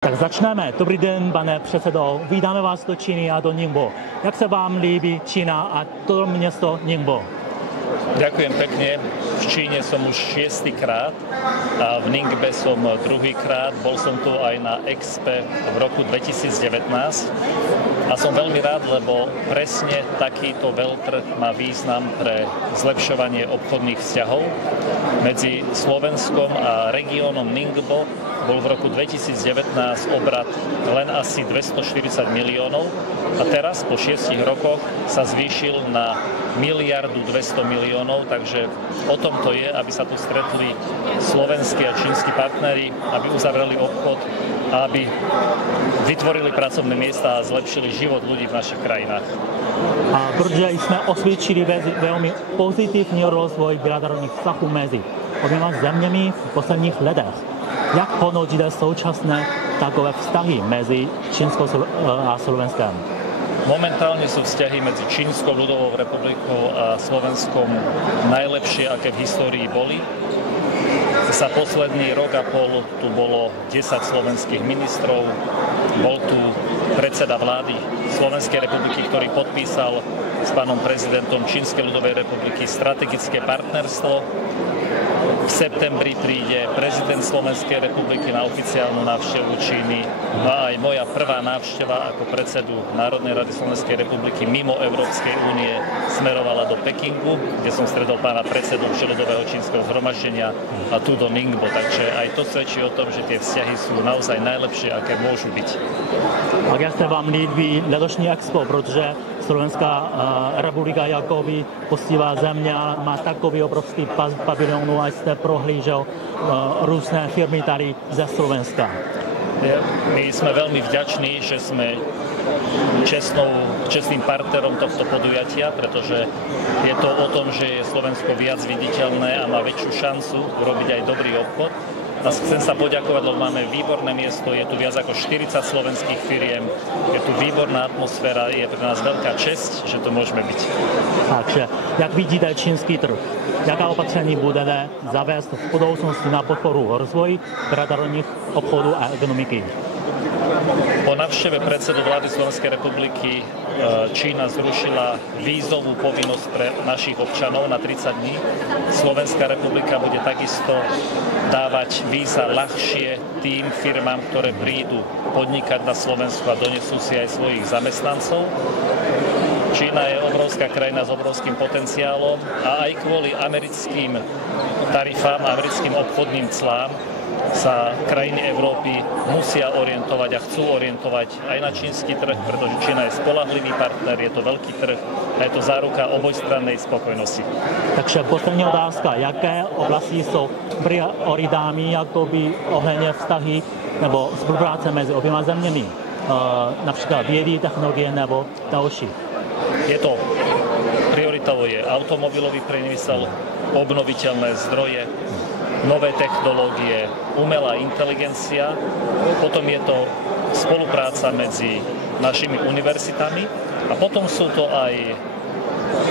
Tak začneme. Dobrý den, pane předsedo. Vítáme vás do Číny a do Ningbo. Jak se vám líbí Čína a to město Ningbo? Ďakujem pekne. V Číne som už 6. krát a v Ningbe som 2. krát. Bol som tu aj na Expe v roku 2019 a som veľmi rád, lebo presne takýto veľtrh má význam pre zlepšovanie obchodných vzťahov medzi Slovenskom a regiónom Ningbo. Bol v roku 2019 obrat len asi 240 miliónov a teraz po 6 rokoch sa zvýšil na 1,2 miliardu, takže o tom to je, aby sa tu stretli slovenskí a čínsky partneri, aby uzavreli obchod a aby vytvorili pracovné miesta a zlepšili život ľudí v našich krajinách. A protože jsme osvědčili velmi pozitivní rozvoj bilaterálních vztahů mezi oběma zeměmi v posledních letech. Jak hodnotíte současné takové vztahy mezi Čínskou a Slovenskem? Momentálne sú vzťahy medzi Čínskou ľudovou republikou a Slovenskom najlepšie, aké v histórii boli. Za posledný rok a pol tu bolo 10 slovenských ministrov, bol tu predseda vlády Slovenskej republiky, ktorý podpísal s pánom prezidentom Čínskej ľudovej republiky strategické partnerstvo. V septembri príde prezident Slovenskej republiky na oficiálnu návštevu Číny. No a aj moja prvá návšteva ako predsedu Národnej rady Slovenskej republiky mimo Európskej únie smerovala do Pekingu, kde som stretol pána predsedu Všeľudového čínskeho zhromaždenia a tu do Ningbo. Takže aj to svedčí o tom, že tie vzťahy sú naozaj najlepšie, aké môžu byť. A jak se vám líbí letošní expo, protože Slovenská republika jakoby postivá země má takový obrovský pavilon a jste prohlížel různé firmy tady ze Slovenska. My sme veľmi vďační, že sme čestným partnerom tohto podujatia, pretože je to o tom, že je Slovensko viac viditeľné a má väčšiu šancu urobiť aj dobrý obchod. A chcem sa poďakovať, lebo máme výborné miesto, je tu viac ako 40 slovenských firiem, je tu výborná atmosféra, je pre nás veľká česť, že to môžeme byť. Takže, jak vidíte čínský trh? Jaká opatření budete zavést v budoucnosti na podporu rozvoji bilaterálních obchodů a ekonomiky? Po návšteve predsedu vlády Slovenskej republiky Čína zrušila vízovú povinnosť pre našich občanov na 30 dní. Slovenská republika bude takisto dávať víza ľahšie tým firmám, ktoré prídu podnikať na Slovensku a donesú si aj svojich zamestnancov. Čína je obrovská krajina s obrovským potenciálom a aj kvôli americkým tarifám, americkým obchodným clám sa krajiny Európy musia orientovať a chcú orientovať aj na čínsky trh, pretože Čína je spoľahlivý partner, je to veľký trh a je to záruka obojstrannej spokojnosti. Takže poslední otázka. Jaké oblasti jsou prioritami jakoby ohledně vztahy nebo spolupráce mezi oběma zeměmi? Například vědy, technologie nebo další? Prioritou je automobilový priemysel, obnoviteľné zdroje, nové technológie, umelá inteligencia, potom je to spolupráca medzi našimi univerzitami a potom sú to aj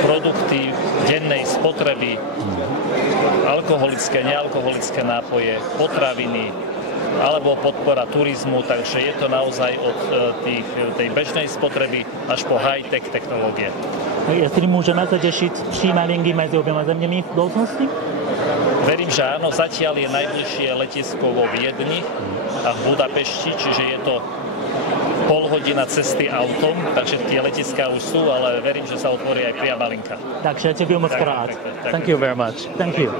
produkty dennej spotreby, alkoholické, nealkoholické nápoje, potraviny alebo podpora turizmu, takže je to naozaj od tej bežnej spotreby až po high-tech technológie. Jestli můžeme se těšit přímé linky mezi oběma zeměmi v budoucnosti? Verím, že áno. Zatiaľ je najbližšie letisko vo Viedni a v Budapešti, čiže je to pol hodina cesty autom, takže tie letiská už sú, ale verím, že sa otvorí aj priama linka. Takže děkuji moc krát. Thank you very much. Thank you.